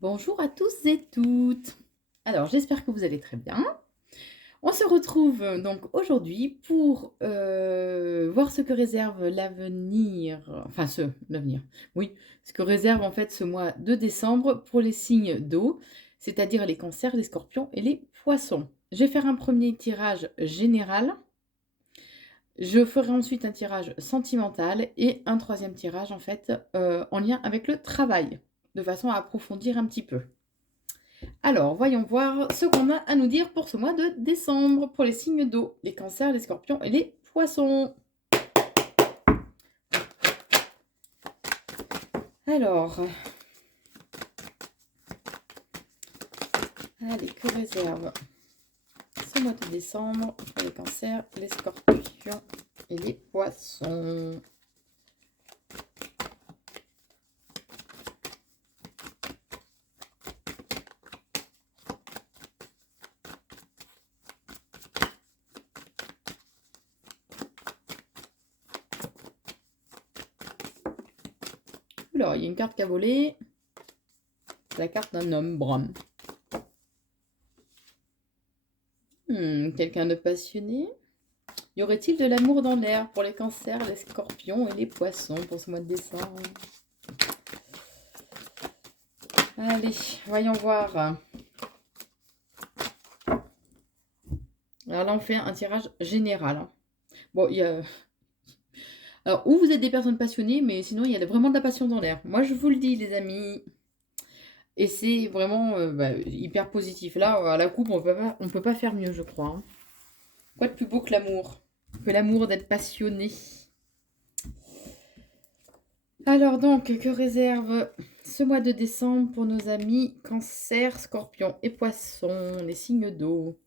Bonjour à tous et toutes. Alors, j'espère que vous allez très bien. On se retrouve donc aujourd'hui pour voir ce que réserve l'avenir, l'avenir, oui, ce que réserve en fait ce mois de décembre pour les signes d'eau, c'est-à-dire les cancers, les scorpions et les poissons. Je vais faire un premier tirage général. Je ferai ensuite un tirage sentimental et un troisième tirage en fait en lien avec le travail, de façon à approfondir un petit peu. Alors, voyons voir ce qu'on a à nous dire pour ce mois de décembre, pour les signes d'eau, les cancers, les scorpions et les poissons. Alors, allez, que réserve ce mois de décembre pour les cancers, les scorpions et les poissons? Alors, il y a une carte qui a volé. C'est la carte d'un homme brun. Quelqu'un de passionné? Y aurait-il de l'amour dans l'air pour les cancers, les scorpions et les poissons pour ce mois de décembre? Allez, voyons voir. Alors là, on fait un tirage général. Bon, il y a... Alors, ou vous êtes des personnes passionnées, mais sinon, il y a vraiment de la passion dans l'air. Moi, je vous le dis, les amis. Et c'est vraiment hyper positif. Là, à la coupe, on peut pas faire mieux, je crois, hein. Quoi de plus beau que l'amour? Que l'amour d'être passionné. Alors donc, que réserve ce mois de décembre pour nos amis Cancer, Scorpion et Poisson, les signes d'eau?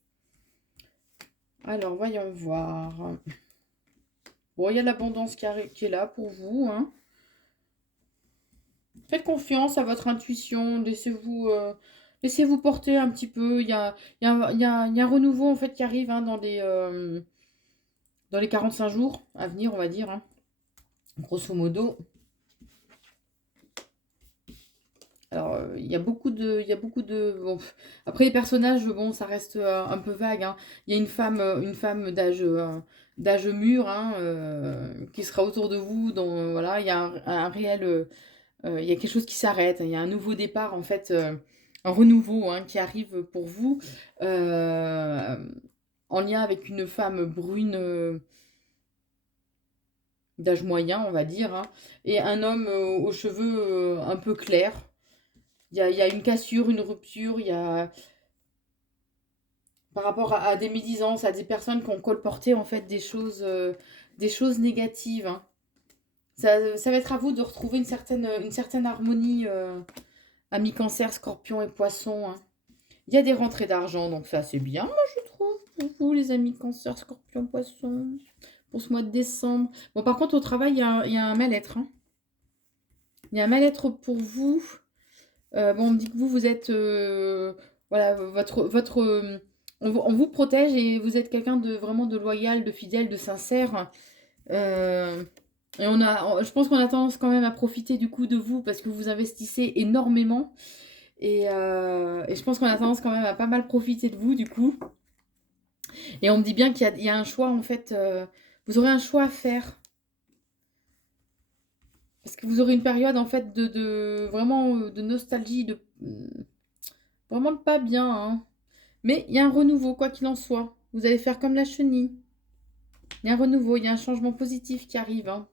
Alors, voyons voir. Bon, il y a l'abondance qui est là pour vous, hein. Faites confiance à votre intuition, laissez-vous porter un petit peu. Il y a un- il y a- il y a un renouveau en fait qui arrive, hein, dans les 45 jours à venir, on va dire, hein, grosso modo. Alors, il y a beaucoup de. Bon, après les personnages, bon, ça reste un peu vague, hein. Il y a une femme d'âge mûr, hein, qui sera autour de vous. Voilà, il y a un réel, il y a quelque chose qui s'arrête, hein. Il y a un nouveau départ en fait, un renouveau, hein, qui arrive pour vous, euh, en lien avec une femme brune, d'âge moyen, on va dire, hein, et un homme aux cheveux un peu clairs. Il y a une cassure, une rupture, il y a par rapport à des médisances, à des personnes qui ont colporté en fait des choses négatives, hein. Ça va être à vous de retrouver une certaine harmonie, amis cancer, scorpion et poisson, hein. Il y a des rentrées d'argent, donc ça c'est bien, moi je trouve, pour vous les amis cancer, scorpion, poisson, pour ce mois de décembre. Bon, par contre au travail, il y a un mal-être, hein. Il y a un mal-être pour vous. Bon, on me dit que vous êtes, voilà, on vous protège et vous êtes quelqu'un de vraiment de loyal, de fidèle, de sincère. Euh, et je pense qu'on a tendance quand même à profiter du coup de vous parce que vous investissez énormément. Et je pense qu'on a tendance quand même à pas mal profiter de vous du coup. Et on me dit bien il y a un choix en fait. Vous aurez un choix à faire. Parce que vous aurez une période en fait vraiment de nostalgie, vraiment de pas bien, hein. Mais il y a un renouveau, quoi qu'il en soit. Vous allez faire comme la chenille. Il y a un renouveau, il y a un changement positif qui arrive, hein.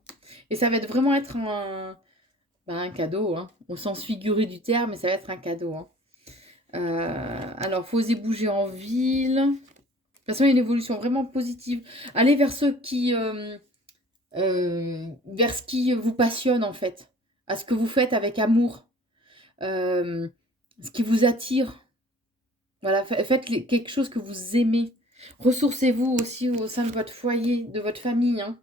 Et ça va vraiment être un cadeau, hein, au sens figuré du terme, mais ça va être un cadeau, hein. Alors, faut oser bouger en ville. De toute façon, il y a une évolution vraiment positive. Allez vers ce qui vous passionne, en fait. À ce que vous faites avec amour. Euh, Ce qui vous attire. Voilà, faites quelque chose que vous aimez. Ressourcez-vous aussi au sein de votre foyer, de votre famille, hein.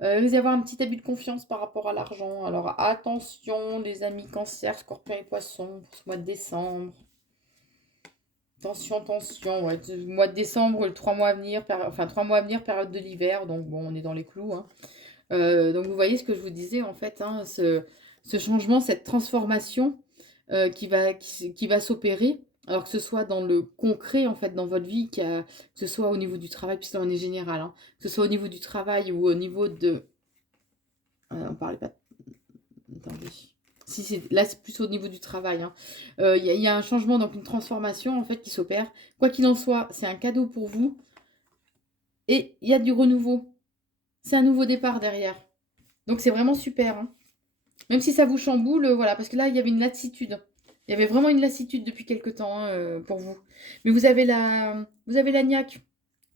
Il risque d'y avoir un petit abus de confiance par rapport à l'argent. Alors attention, les amis cancer, scorpion et poisson pour ce mois de décembre. Attention, attention. Ouais, mois de décembre, le 3 mois à venir, 3 mois à venir, période de l'hiver. Donc bon, on est dans les clous, hein. Donc vous voyez ce que je vous disais en fait, hein, ce changement, cette transformation qui va s'opérer. Alors que ce soit dans le concret, en fait, dans votre vie, que ce soit au niveau du travail, puisque là on est général, hein, que ce soit au niveau du travail ou au niveau de... on parlait pas... Attendez. Si, là, c'est plus au niveau du travail. Hein. Y a un changement, donc une transformation, en fait, qui s'opère. Quoi qu'il en soit, c'est un cadeau pour vous. Et il y a du renouveau. C'est un nouveau départ derrière. Donc, c'est vraiment super. Hein. Même si ça vous chamboule, voilà. Parce que là, il y avait une lassitude. Il y avait vraiment une lassitude depuis quelque temps hein, pour vous. Mais vous avez la niaque.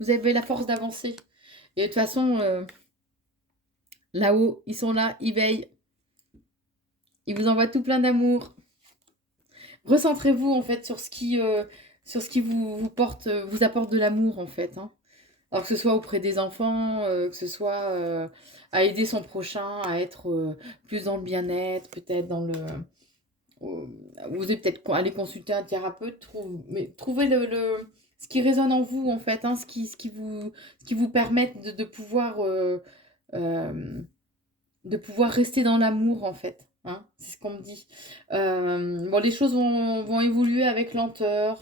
Vous avez la force d'avancer. Et de toute façon, là-haut, ils sont là, ils veillent. Ils vous envoient tout plein d'amour. Recentrez-vous en fait sur ce qui vous porte, vous apporte de l'amour en fait. Hein. Alors que ce soit auprès des enfants, que ce soit à aider son prochain, à être plus dans le bien-être, peut-être dans le... vous devez peut-être aller consulter un thérapeute, mais trouvez ce qui résonne en vous en fait, hein, ce qui vous permette euh, de pouvoir rester dans l'amour en fait. Hein, c'est ce qu'on me dit. Bon, les choses vont évoluer avec lenteur.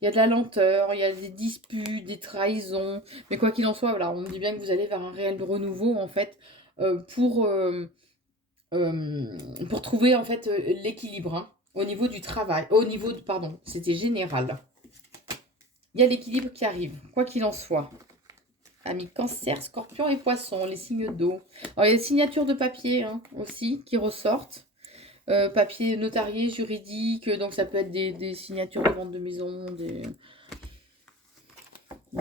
Il y a de la lenteur, il y a des disputes, des trahisons. Mais quoi qu'il en soit, voilà, on me dit bien que vous allez vers un réel renouveau en fait euh, pour, euh, pour trouver en fait l'équilibre hein, au niveau du travail. Au niveau de, pardon, c'était général. Il y a l'équilibre qui arrive, quoi qu'il en soit. Amis Cancer, Scorpion et Poisson, les signes d'eau. Alors, il y a des signatures de papier hein, aussi qui ressortent. Papier notarié, juridique, donc ça peut être des signatures de vente de maison, des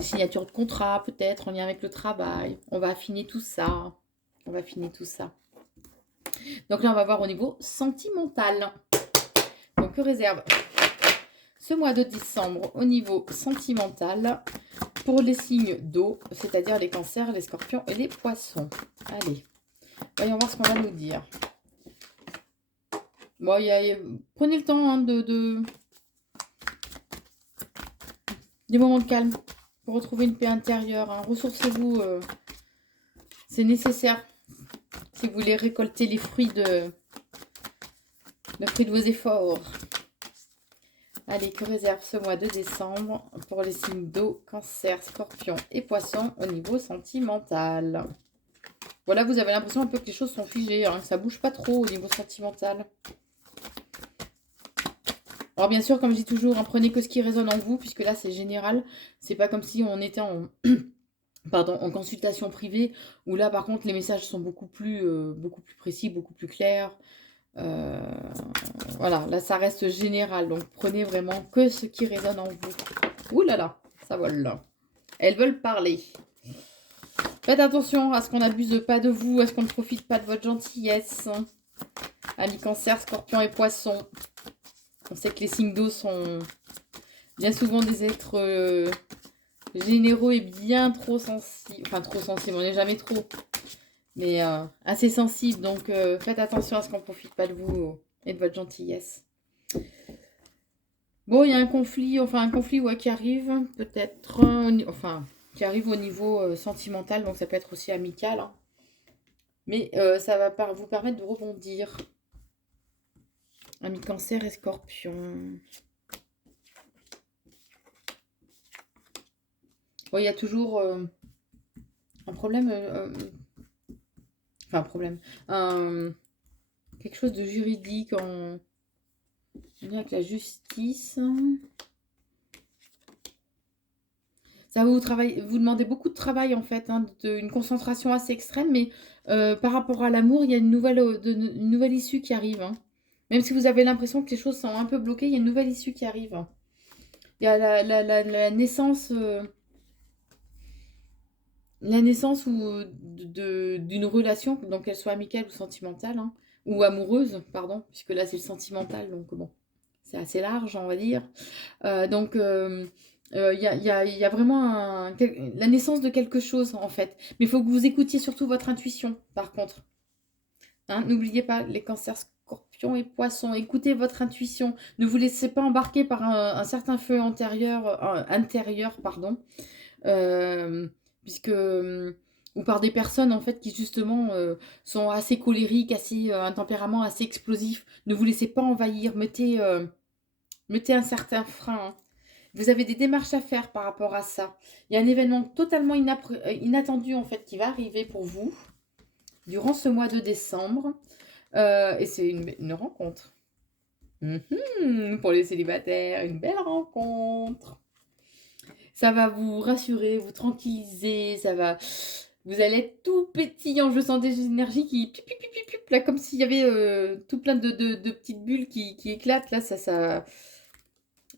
signatures de contrat peut-être en lien avec le travail. On va affiner tout ça. On va affiner tout ça. Donc là, on va voir au niveau sentimental. Donc, que réserve ce mois de décembre au niveau sentimental pour les signes d'eau, c'est-à-dire les cancers, les scorpions et les poissons. Allez, voyons voir ce qu'on va nous dire. Bon, prenez le temps hein, des moments de calme pour retrouver une paix intérieure. Hein. Ressourcez-vous, c'est nécessaire si vous voulez récolter les fruits de vos efforts. Allez, que réserve ce mois de décembre pour les signes d'eau, cancer, scorpion et poisson au niveau sentimental. Voilà, vous avez l'impression un peu que les choses sont figées, hein, que ça bouge pas trop au niveau sentimental. Alors bien sûr, comme je dis toujours, hein, prenez que ce qui résonne en vous, puisque là c'est général. C'est pas comme si on était en, en consultation privée, où là par contre les messages sont beaucoup plus précis, beaucoup plus clairs. Voilà, là ça reste général, donc prenez vraiment que ce qui résonne en vous. Ouh là là, ça vole là. Elles veulent parler. Faites attention à ce qu'on n'abuse pas de vous, à ce qu'on ne profite pas de votre gentillesse. Amis Cancer, Scorpion et Poisson. On sait que les signes d'eau sont bien souvent des êtres généraux et bien trop sensibles. Enfin, trop sensibles, on n'est jamais trop. Mais assez sensibles, donc faites attention à ce qu'on ne profite pas de vous et de votre gentillesse. Bon, il y a un conflit ouais, qui arrive, peut-être, qui arrive au niveau sentimental, donc ça peut être aussi amical. Hein. Mais ça va vous permettre de rebondir. Amis Cancer et Scorpion. Bon, il y a toujours un problème. Enfin, un problème. Quelque chose de juridique en lien avec la justice. Ça va vous demandez beaucoup de travail en fait, hein, une concentration assez extrême, mais par rapport à l'amour, il y a une nouvelle issue qui arrive. Hein. Même si vous avez l'impression que les choses sont un peu bloquées, il y a une nouvelle issue qui arrive. Il y a la naissance, d'une relation, donc qu'elle soit amicale ou sentimentale, hein, ou amoureuse, pardon, puisque là c'est le sentimental, donc bon, c'est assez large, on va dire. Donc il y a vraiment la naissance de quelque chose en fait. Mais il faut que vous écoutiez surtout votre intuition, par contre. Hein, n'oubliez pas, les cancers, scorpions et poissons, écoutez votre intuition. Ne vous laissez pas embarquer par un certain feu intérieur, pardon. Puisque ou par des personnes en fait qui justement sont assez colériques, assez un tempérament assez explosif. Ne vous laissez pas envahir, mettez un certain frein, hein. Vous avez des démarches à faire par rapport à ça. Il y a un événement totalement inattendu en fait qui va arriver pour vous durant ce mois de décembre. Et c'est une rencontre. Pour les célibataires, une belle rencontre. Ça va vous rassurer, vous tranquilliser, ça va... Vous allez être tout pétillant, je sens des énergies qui... là, comme s'il y avait tout plein de petites bulles qui éclatent, là, ça...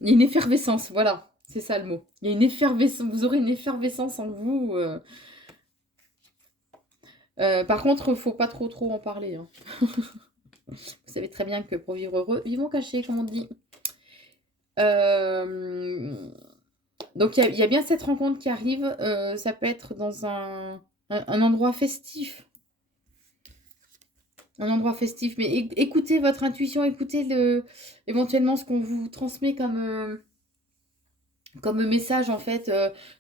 Il y a une effervescence, voilà, c'est ça le mot. Il y a une effervescence, vous aurez une effervescence en vous. Par contre, faut pas trop en parler, hein. Vous savez très bien que pour vivre heureux, vivons cachés, comme on dit. Donc, il y a bien cette rencontre qui arrive. Ça peut être dans un endroit festif. Un endroit festif. Mais écoutez votre intuition, écoutez éventuellement ce qu'on vous transmet comme message, en fait,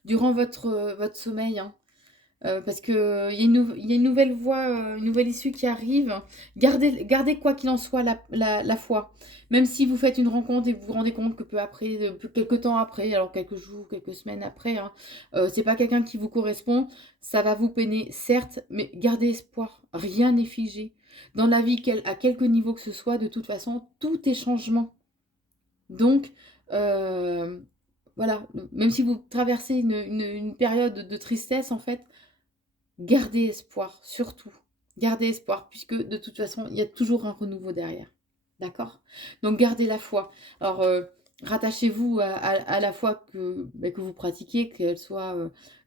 durant votre sommeil, hein. Parce qu'il y a une nouvelle voie, une nouvelle issue qui arrive. Gardez quoi qu'il en soit la foi. Même si vous faites une rencontre et vous vous rendez compte que quelques temps après, alors quelques jours, quelques semaines après, hein, c'est pas quelqu'un qui vous correspond, ça va vous peiner, certes, mais gardez espoir. Rien n'est figé. Dans la vie, à quelque niveau que ce soit, de toute façon, tout est changement. Donc, voilà, même si vous traversez une période de tristesse, en fait, gardez espoir, surtout. Gardez espoir, puisque de toute façon, il y a toujours un renouveau derrière. D'accord? Donc, gardez la foi. Alors, rattachez-vous à la foi que vous pratiquez, qu'elle soit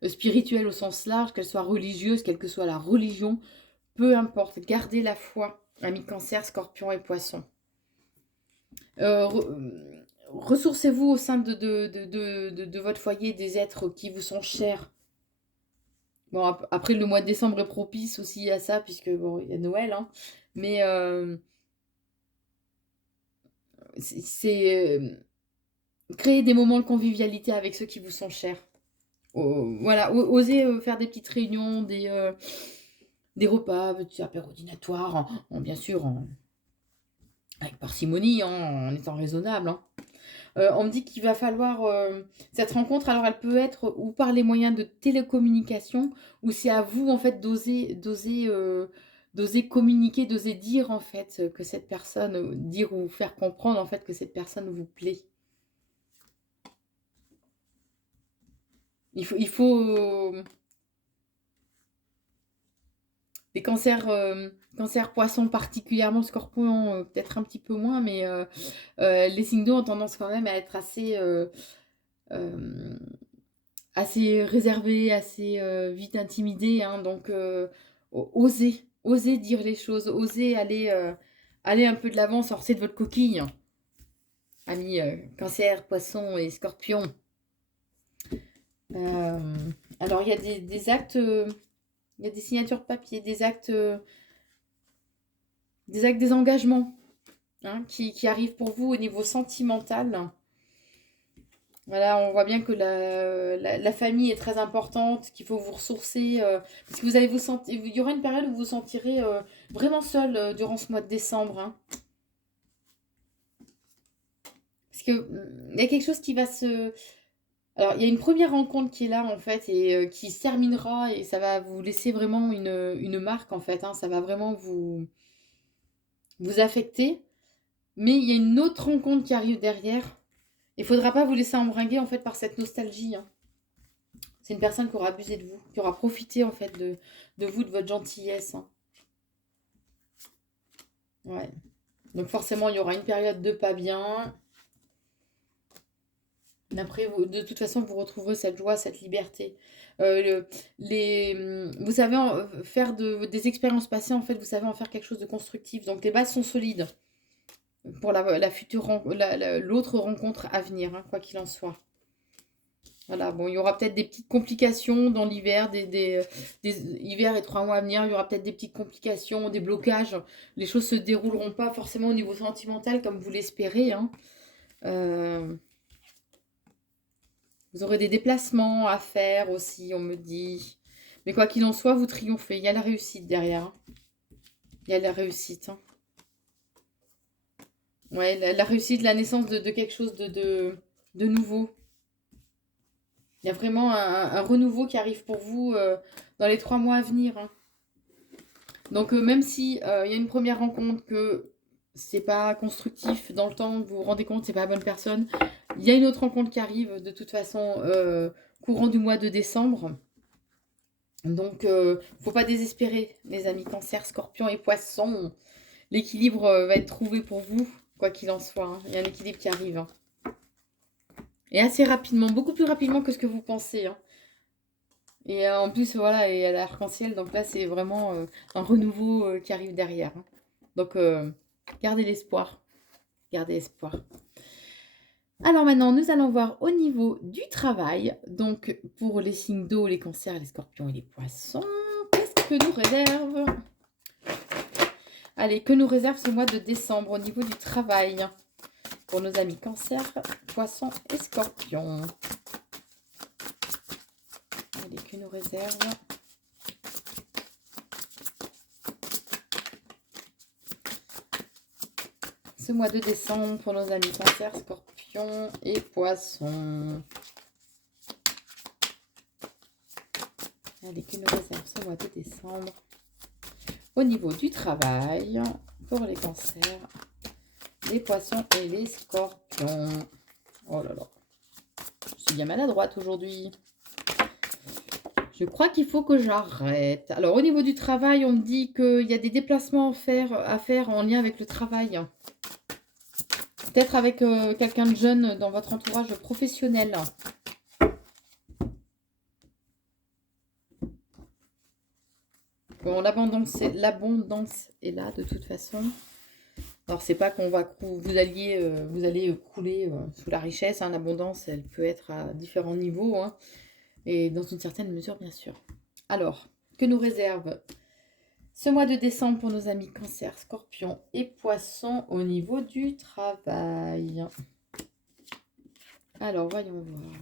spirituelle au sens large, qu'elle soit religieuse, quelle que soit la religion, peu importe. Gardez la foi, amis Cancer, Scorpion et Poisson. Ressourcez-vous au sein de votre foyer des êtres qui vous sont chers. Bon, après, le mois de décembre est propice aussi à ça, puisque bon, il y a Noël, hein. Mais c'est créer des moments de convivialité avec ceux qui vous sont chers. Voilà, osez faire des petites réunions, des repas, petits apéros dînatoires, bien sûr, avec parcimonie, hein, en étant raisonnable, hein. On me dit qu'il va falloir cette rencontre, alors elle peut être ou par les moyens de télécommunication, ou c'est à vous en fait d'oser communiquer, d'oser dire en fait que cette personne, dire ou faire comprendre en fait que cette personne vous plaît. Il faut les cancers poissons particulièrement, scorpion peut-être un petit peu moins, mais les signes d'eau ont tendance quand même à être assez réservés, assez vite intimidés, hein. Donc osez dire les choses, osez aller un peu de l'avant, sortez de votre coquille, amis cancer, poisson et scorpion. Alors il y a des actes, il y a des signatures papier, des engagements, hein, qui arrivent pour vous au niveau sentimental. Voilà, on voit bien que la famille est très importante, qu'il faut vous ressourcer, parce que vous allez vous sentir, il y aura une période où vous vous sentirez vraiment seul durant ce mois de décembre, hein. Parce que il y a quelque chose qui va se... Alors, il y a une première rencontre qui est là, en fait, et qui se terminera, et ça va vous laisser vraiment une marque, en fait, hein. Ça va vraiment vous affecter. Mais il y a une autre rencontre qui arrive derrière. Il ne faudra pas vous laisser embringuer, en fait, par cette nostalgie, hein. C'est une personne qui aura abusé de vous, qui aura profité, en fait, de vous, de votre gentillesse, hein. Ouais. Donc, forcément, il y aura une période de pas bien. Mais après, de toute façon, vous retrouverez cette joie, cette liberté. Vous savez faire des expériences passées, en fait, vous savez en faire quelque chose de constructif. Donc, les bases sont solides pour la future, l'autre rencontre à venir, hein, quoi qu'il en soit. Voilà, bon, il y aura peut-être des petites complications dans l'hiver, hiver et 3 mois à venir, il y aura peut-être des petites complications, des blocages. Les choses se dérouleront pas forcément au niveau sentimental comme vous l'espérez, hein. Vous aurez des déplacements à faire aussi, on me dit. Mais quoi qu'il en soit, vous triomphez. Il y a la réussite derrière, hein. Il y a la réussite, hein. Ouais, la réussite, la naissance de quelque chose de nouveau. Il y a vraiment un renouveau qui arrive pour vous dans les 3 mois à venir, hein. Donc, même si il y a une première rencontre que c'est pas constructif dans le temps, vous vous rendez compte, c'est pas la bonne personne, il y a une autre rencontre qui arrive de toute façon courant du mois de décembre. Donc, faut pas désespérer, les amis Cancer, Scorpion et Poisson. L'équilibre va être trouvé pour vous, quoi qu'il en soit, hein. Il y a un équilibre qui arrive, hein. Et assez rapidement, beaucoup plus rapidement que ce que vous pensez, hein. Et en plus, voilà, et à l'arc-en-ciel, donc là, c'est vraiment un renouveau qui arrive derrière, hein. Donc, gardez l'espoir. Gardez espoir. Alors maintenant, nous allons voir au niveau du travail. Donc, pour les signes d'eau, les cancers, les scorpions et les poissons, qu'est-ce que nous réserve? Allez, que nous réserve ce mois de décembre au niveau du travail pour nos amis cancers, poissons et scorpions? Allez, que nous réserve ce mois de décembre pour nos amis cancers, scorpions et poissons? Allez, que nous réserve ce mois de décembre au niveau du travail pour les cancers, les poissons et les scorpions? Oh là là, je suis bien maladroite aujourd'hui. Je crois qu'il faut que j'arrête. Alors, au niveau du travail, on me dit qu'il y a des déplacements à faire en lien avec le travail. Peut-être avec quelqu'un de jeune dans votre entourage professionnel. Bon, l'abondance est là de toute façon. Alors, c'est pas qu'on va vous allez couler sous la richesse, hein. L'abondance, elle peut être à différents niveaux, hein, et dans une certaine mesure, bien sûr. Alors, que nous réserve ce mois de décembre pour nos amis Cancer, Scorpion et Poisson au niveau du travail? Alors, voyons voir.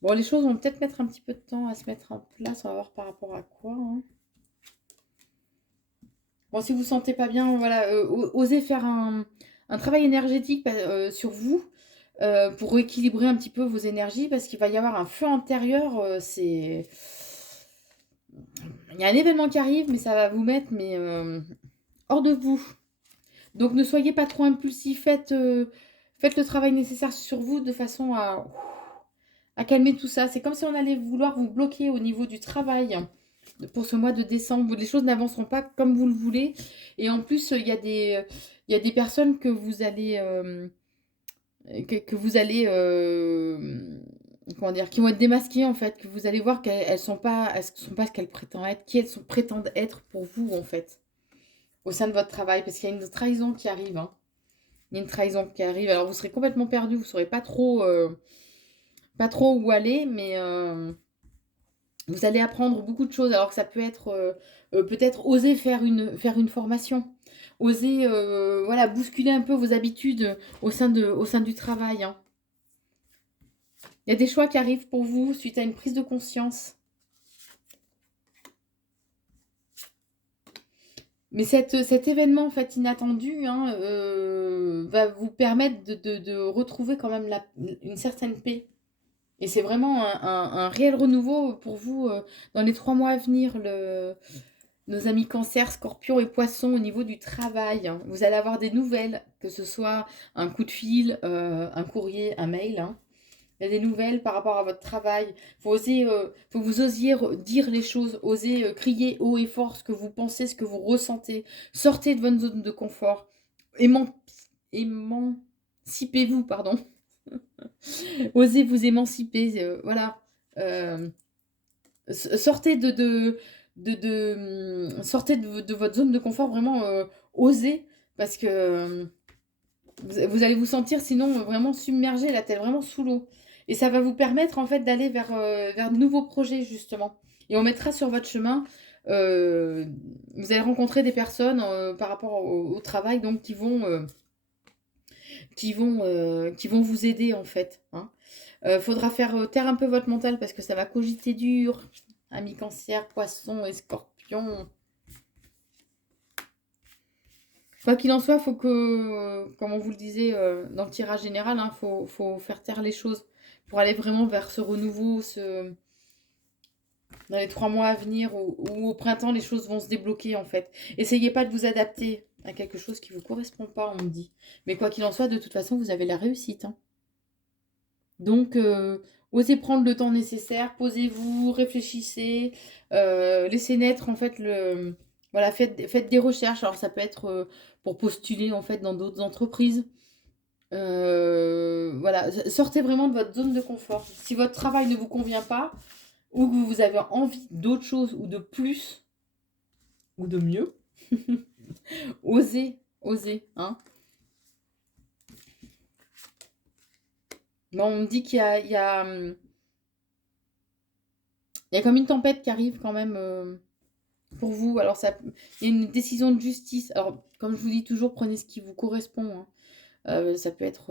Bon, les choses vont peut-être mettre un petit peu de temps à se mettre en place. On va voir par rapport à quoi, hein. Bon, si vous ne vous sentez pas bien, voilà, osez faire un travail énergétique sur vous pour rééquilibrer un petit peu vos énergies parce qu'il va y avoir un feu intérieur. Il y a un événement qui arrive, mais ça va vous mettre hors de vous. Donc, ne soyez pas trop impulsif. Faites le travail nécessaire sur vous de façon à calmer tout ça. C'est comme si on allait vouloir vous bloquer au niveau du travail pour ce mois de décembre. Les choses n'avanceront pas comme vous le voulez. Et en plus, il y a des personnes que vous allez... comment dire, qui vont être démasquées en fait, que vous allez voir qu'elles sont pas ce qu'elles prétendent être, qui elles prétendent être pour vous en fait, au sein de votre travail, parce qu'il y a une trahison qui arrive, hein. Il y a une trahison qui arrive, alors vous serez complètement perdu, vous ne saurez pas trop où aller, mais vous allez apprendre beaucoup de choses, alors que ça peut être peut-être oser faire une formation, oser voilà, bousculer un peu vos habitudes au sein du travail, hein. Il y a des choix qui arrivent pour vous suite à une prise de conscience. Mais cet événement en fait inattendu, hein, va vous permettre de retrouver quand même une certaine paix. Et c'est vraiment un réel renouveau pour vous dans les 3 mois à venir, nos amis Cancer, Scorpion et Poisson au niveau du travail, hein. Vous allez avoir des nouvelles, que ce soit un coup de fil, un courrier, un mail, hein. Il y a des nouvelles par rapport à votre travail. Faut que vous osiez dire les choses, oser crier haut et fort ce que vous pensez, ce que vous ressentez. Sortez de votre zone de confort. Émancipez-vous, pardon. Osez vous émanciper, voilà. Sortez sortez de votre zone de confort, vraiment osez, parce que vous allez vous sentir sinon vraiment submergé, la tête vraiment sous l'eau. Et ça va vous permettre en fait d'aller vers de nouveaux projets justement. Et on mettra sur votre chemin, vous allez rencontrer des personnes par rapport au travail, donc qui vont vous aider en fait, hein. Faudra faire taire un peu votre mental parce que ça va cogiter dur. amis cancer, poisson et scorpion. Quoi qu'il en soit, faut que, comme on vous le disait dans le tirage général, hein, faut faire taire les choses pour aller vraiment vers ce renouveau, dans les 3 mois à venir ou au printemps, les choses vont se débloquer en fait. Essayez pas de vous adapter à quelque chose qui ne vous correspond pas, on me dit. Mais quoi qu'il en soit, de toute façon, vous avez la réussite, hein. Donc, osez prendre le temps nécessaire, posez-vous, réfléchissez, laissez naître en fait voilà, faites des recherches. Alors ça peut être pour postuler en fait dans d'autres entreprises. Voilà, sortez vraiment de votre zone de confort. Si votre travail ne vous convient pas ou que vous avez envie d'autre chose ou de plus ou de mieux, osez, hein. Non, on me dit qu'il y a comme une tempête qui arrive quand même pour vous. Alors, il y a une décision de justice. Alors, comme je vous dis toujours, prenez ce qui vous correspond, hein. Ça peut être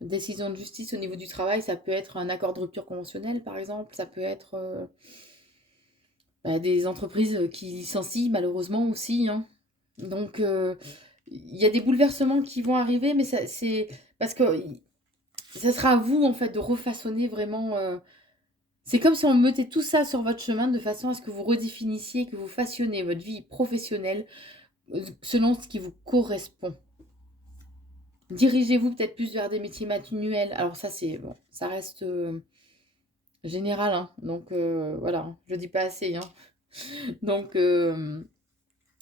une décision de justice au niveau du travail. Ça peut être un accord de rupture conventionnelle, par exemple. Ça peut être des entreprises qui licencient, malheureusement aussi, hein. Donc, il y a des bouleversements qui vont arriver, mais c'est parce que ça sera à vous, en fait, de refaçonner vraiment. C'est comme si on mettait tout ça sur votre chemin de façon à ce que vous redéfinissiez, que vous façonnez votre vie professionnelle selon ce qui vous correspond. Dirigez-vous peut-être plus vers des métiers manuels. Alors ça, c'est bon, ça reste général, hein. Donc voilà, je dis pas assez, hein. Donc,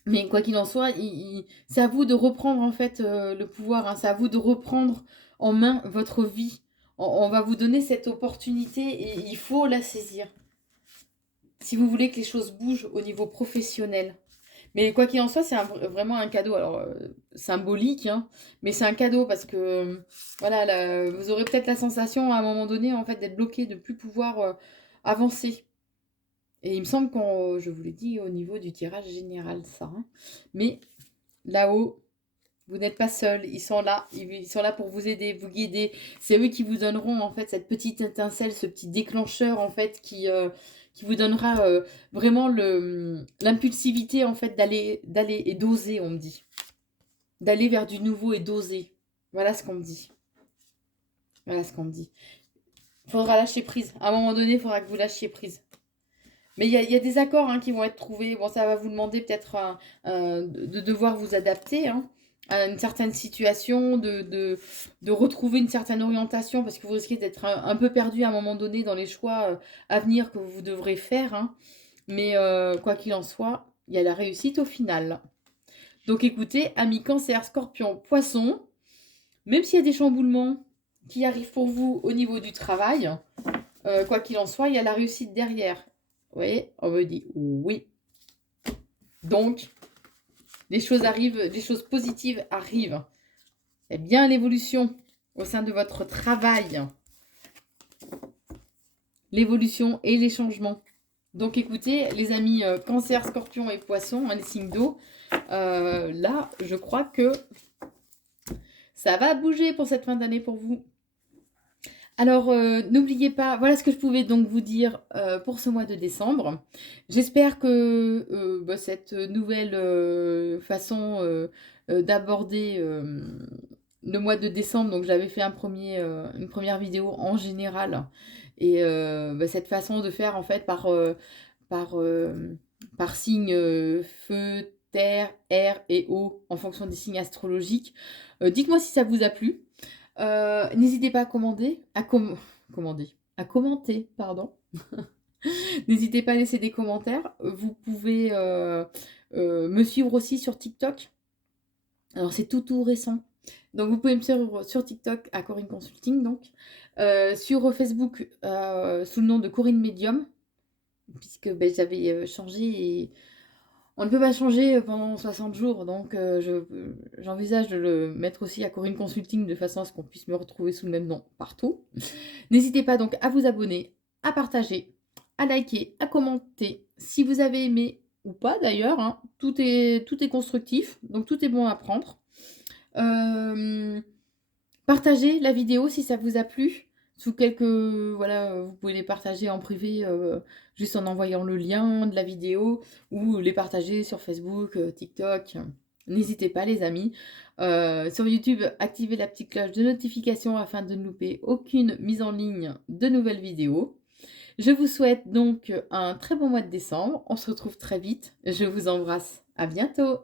mais quoi qu'il en soit, c'est à vous de reprendre en fait le pouvoir, hein. C'est à vous de reprendre en main votre vie. On va vous donner cette opportunité et il faut la saisir. Si vous voulez que les choses bougent au niveau professionnel. Mais quoi qu'il en soit, c'est vraiment un cadeau. Alors, symbolique, hein, mais c'est un cadeau parce que, voilà, vous aurez peut-être la sensation à un moment donné, en fait, d'être bloqué, de ne plus pouvoir avancer. Et il me semble qu'on, je vous l'ai dit, au niveau du tirage général, ça, hein. Mais là-haut, vous n'êtes pas seul. Ils sont là pour vous aider, vous guider. C'est eux qui vous donneront, en fait, cette petite étincelle, ce petit déclencheur, en fait, qui vous donnera vraiment l'impulsivité, en fait, d'aller et d'oser, on me dit. D'aller vers du nouveau et d'oser. Voilà ce qu'on me dit. Voilà ce qu'on me dit. Il faudra lâcher prise. À un moment donné, il faudra que vous lâchiez prise. Mais il y a des accords, hein, qui vont être trouvés. Bon, ça va vous demander peut-être de devoir vous adapter, hein, à une certaine situation, de retrouver une certaine orientation, parce que vous risquez d'être un peu perdu à un moment donné dans les choix à venir que vous devrez faire, hein. Mais quoi qu'il en soit, il y a la réussite au final. Donc écoutez, amis cancer, scorpion, poisson, même s'il y a des chamboulements qui arrivent pour vous au niveau du travail, quoi qu'il en soit, il y a la réussite derrière. Vous voyez, on me dit oui. Donc, les choses arrivent, les choses positives arrivent. C'est bien l'évolution au sein de votre travail. L'évolution et les changements. Donc écoutez, les amis cancer, scorpion et poisson, hein, les signes d'eau, là, je crois que ça va bouger pour cette fin d'année pour vous. Alors, n'oubliez pas, voilà ce que je pouvais donc vous dire pour ce mois de décembre. J'espère que cette nouvelle façon d'aborder le mois de décembre, donc j'avais fait une première vidéo en général, et cette façon de faire en fait par signe feu, terre, air et eau en fonction des signes astrologiques. Dites-moi si ça vous a plu. N'hésitez pas à commenter, pardon. N'hésitez pas à laisser des commentaires. Vous pouvez me suivre aussi sur TikTok. Alors c'est tout récent. Donc vous pouvez me suivre sur TikTok à Corinne Consulting, donc. Sur Facebook sous le nom de Corinne Medium, puisque j'avais changé et on ne peut pas changer pendant 60 jours, donc j'envisage de le mettre aussi à Corinne Consulting de façon à ce qu'on puisse me retrouver sous le même nom partout. N'hésitez pas donc à vous abonner, à partager, à liker, à commenter si vous avez aimé ou pas d'ailleurs, hein. Tout est constructif, donc tout est bon à prendre. Partagez la vidéo si ça vous a plu. sous quelques voilà, vous pouvez les partager en privé, juste en envoyant le lien de la vidéo ou les partager sur Facebook, TikTok. N'hésitez pas les amis. Sur YouTube, activez la petite cloche de notification afin de ne louper aucune mise en ligne de nouvelles vidéos. Je vous souhaite donc un très bon mois de décembre. On se retrouve très vite. Je vous embrasse. À bientôt.